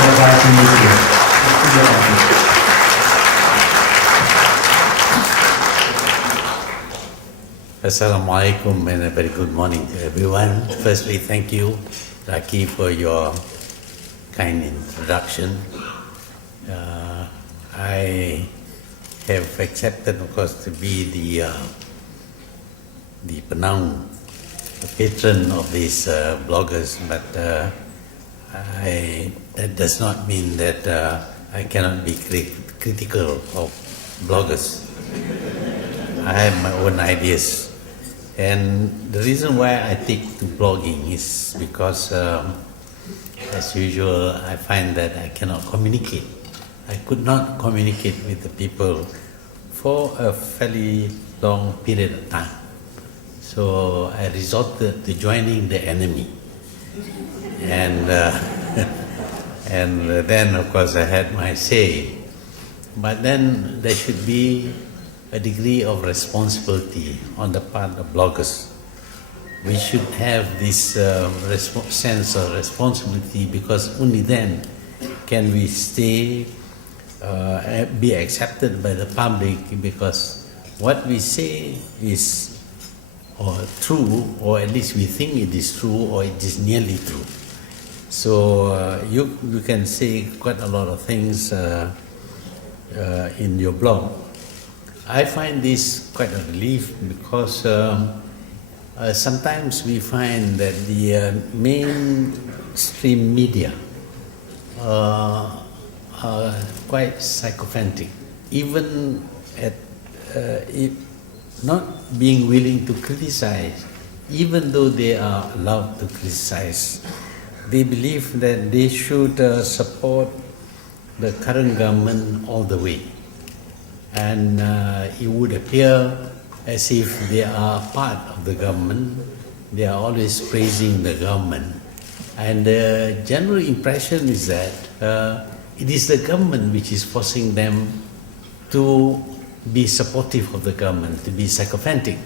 advising you here. Assalamu alaikum and a very good morning to everyone. Firstly, thank you, Raki, for your kind introduction. I have accepted, of course, to be the Penang patron of these bloggers, but that does not mean that I cannot be critical of bloggers. I have my own ideas. And the reason why I take to blogging is because, as usual, I find that I cannot communicate. I could not communicate with the people for a fairly long period of time. So I resorted to joining the enemy. And, and then, of course, I had my say. But then there should be a degree of responsibility on the part of bloggers. We should have this sense of responsibility, because only then can we stay, be accepted by the public, because what we say is true, or at least we think it is true, or it is nearly true. So you can say quite a lot of things in your blog. I find this quite a relief, because sometimes we find that the mainstream media are quite sycophantic, even at not being willing to criticize, even though they are allowed to criticize. They believe that they should support the current government all the way. And it would appear as if they are part of the government. They are always praising the government. And the general impression is that it is the government which is forcing them to be supportive of the government, to be sycophantic.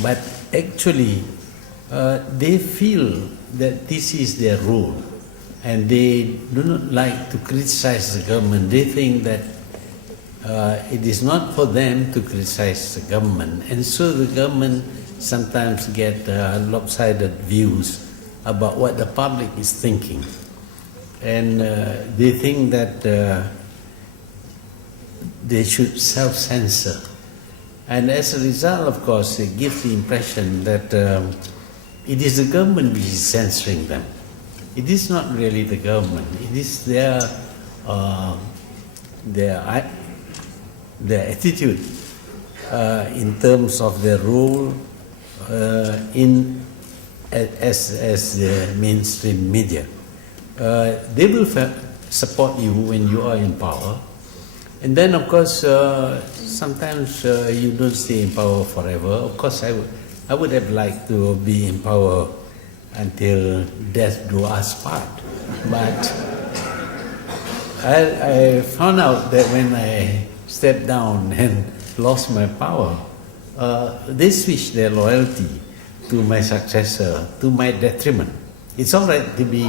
But actually, they feel that this is their role, and they do not like to criticize the government. They think that it is not for them to criticize the government, and so the government sometimes get lopsided views about what the public is thinking, and they think that they should self-censor, and as a result, of course, it gives the impression that it is the government which is censoring them. It is not really the government. It is their attitude in terms of their role as the mainstream media. They will support you when you are in power, and then of course sometimes you don't stay in power forever. Of course, I would have liked to be in power until death do us part, but I found out that when I stepped down and lost my power, they switched their loyalty to my successor, to my detriment. It's all right to be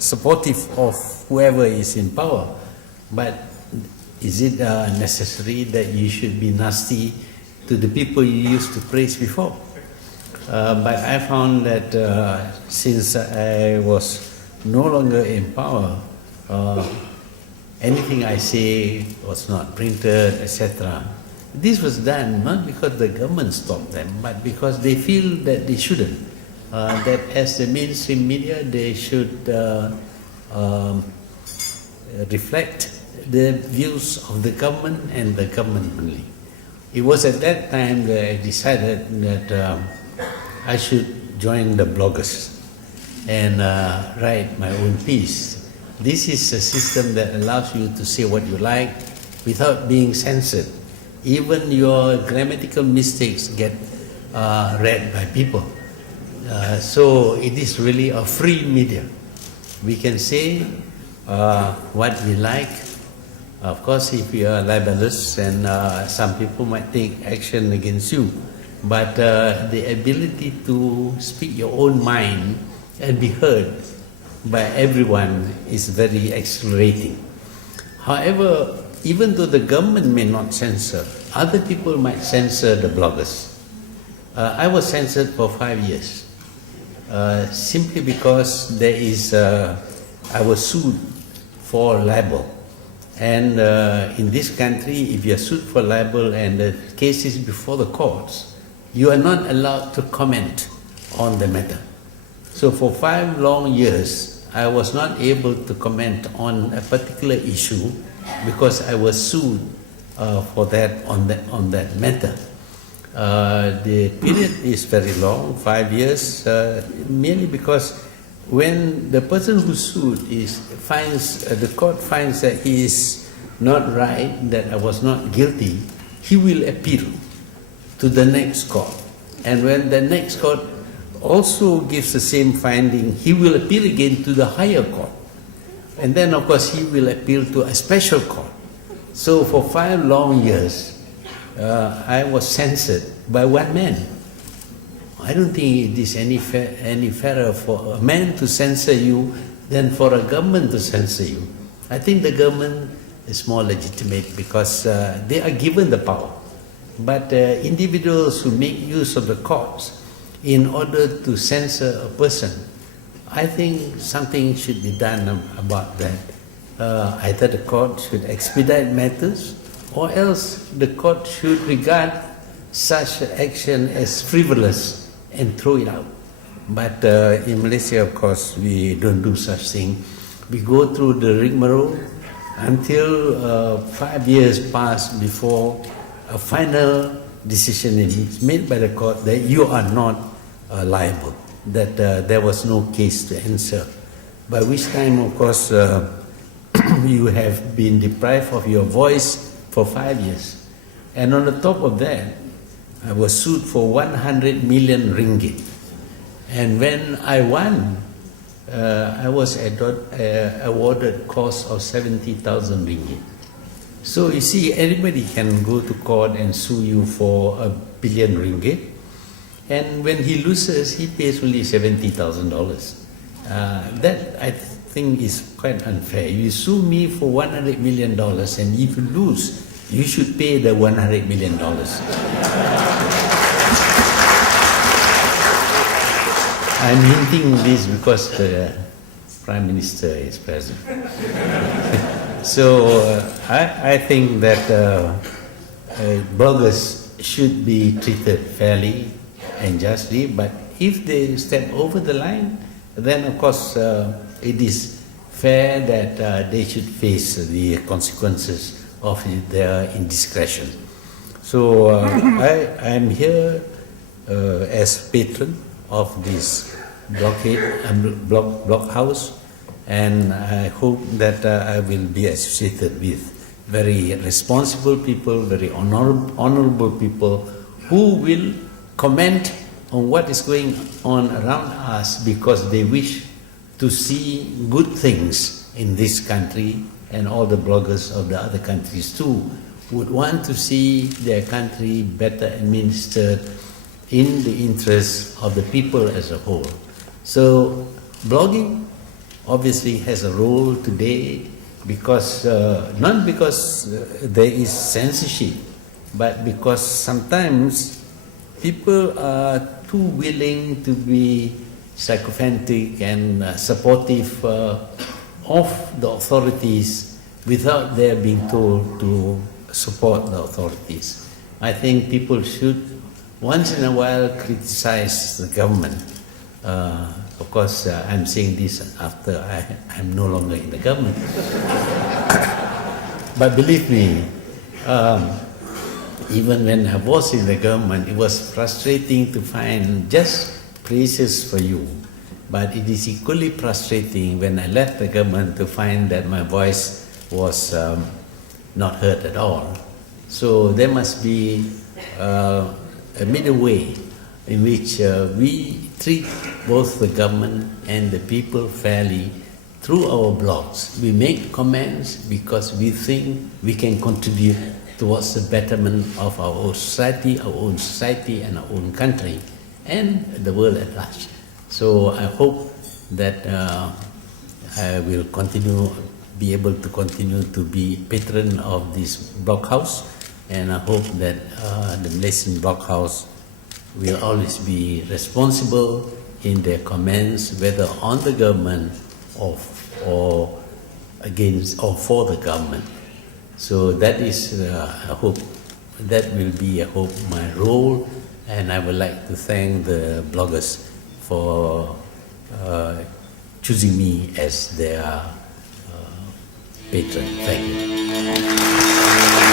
supportive of whoever is in power, but is it necessary that you should be nasty to the people you used to praise before? But I found that since I was no longer in power, anything I say was not printed, etc. This was done not because the government stopped them, but because they feel that they shouldn't. That as the mainstream media, they should reflect the views of the government and the government only. It was at that time that I decided that I should join the bloggers and write my own piece. This is a system that allows you to say what you like without being censored. Even your grammatical mistakes get read by people. So it is really a free media. We can say what we like. Of course, if you are libelous, and some people might take action against you, but the ability to speak your own mind and be heard, by everyone is very exhilarating. However, even though the government may not censor, other people might censor the bloggers. I was censored for 5 years, simply because I was sued for libel. And in this country, if you are sued for libel and the case is before the courts, you are not allowed to comment on the matter. So for 5 long years, I was not able to comment on a particular issue because I was sued for that on that matter. The period is very long, 5 years, merely because when the person who sued the court finds that he is not right, that I was not guilty, he will appeal to the next court. And when the next court also gives the same finding, he will appeal again to the higher court. And then, of course, he will appeal to a special court. So for 5 long years, I was censored by one man. I don't think it is any fairer for a man to censor you than for a government to censor you. I think the government is more legitimate because they are given the power. But individuals who make use of the courts in order to censor a person, I think something should be done about that. Either the court should expedite matters, or else the court should regard such action as frivolous and throw it out. But in Malaysia, of course, we don't do such thing. We go through the rigmarole until 5 years pass before a final decision is made by the court that you are not liable, that there was no case to answer. By which time, of course, you have been deprived of your voice for 5 years. And on the top of that, I was sued for 100 million ringgit. And when I won, I was awarded cost of 70,000 ringgit. So you see, anybody can go to court and sue you for R1 billion ringgit. And when he loses, he pays only $70,000. That I think is quite unfair. You sue me for $100 million, and if you lose, you should pay the $100 million. I'm hinting this because the Prime Minister is present. So I think that bloggers should be treated fairly and justly, but if they step over the line, then of course it is fair that they should face the consequences of their indiscretion. So I'm here as patron of this blockhouse, and I hope that I will be associated with very responsible people, very honorable people who will comment on what is going on around us because they wish to see good things in this country, and all the bloggers of the other countries too would want to see their country better administered in the interest of the people as a whole. So blogging obviously has a role today because, not because there is censorship, but because sometimes people are too willing to be sycophantic and supportive of the authorities without their being told to support the authorities. I think people should once in a while criticize the government. Of course, I'm saying this after I'm no longer in the government. But believe me, even when I was in the government, it was frustrating to find just praises for you. But it is equally frustrating when I left the government to find that my voice was not heard at all. So there must be a middle way in which we treat both the government and the people fairly through our blogs. We make comments because we think we can contribute towards the betterment of our own society and our own country and the world at large. So I hope that I will be able to continue to be patron of this blog house, and I hope that the Malaysian blog house will always be responsible in their comments, whether on the government or against or for the government. So that is, I hope, that will be, I hope, my role, and I would like to thank the bloggers for choosing me as their patron. Thank you.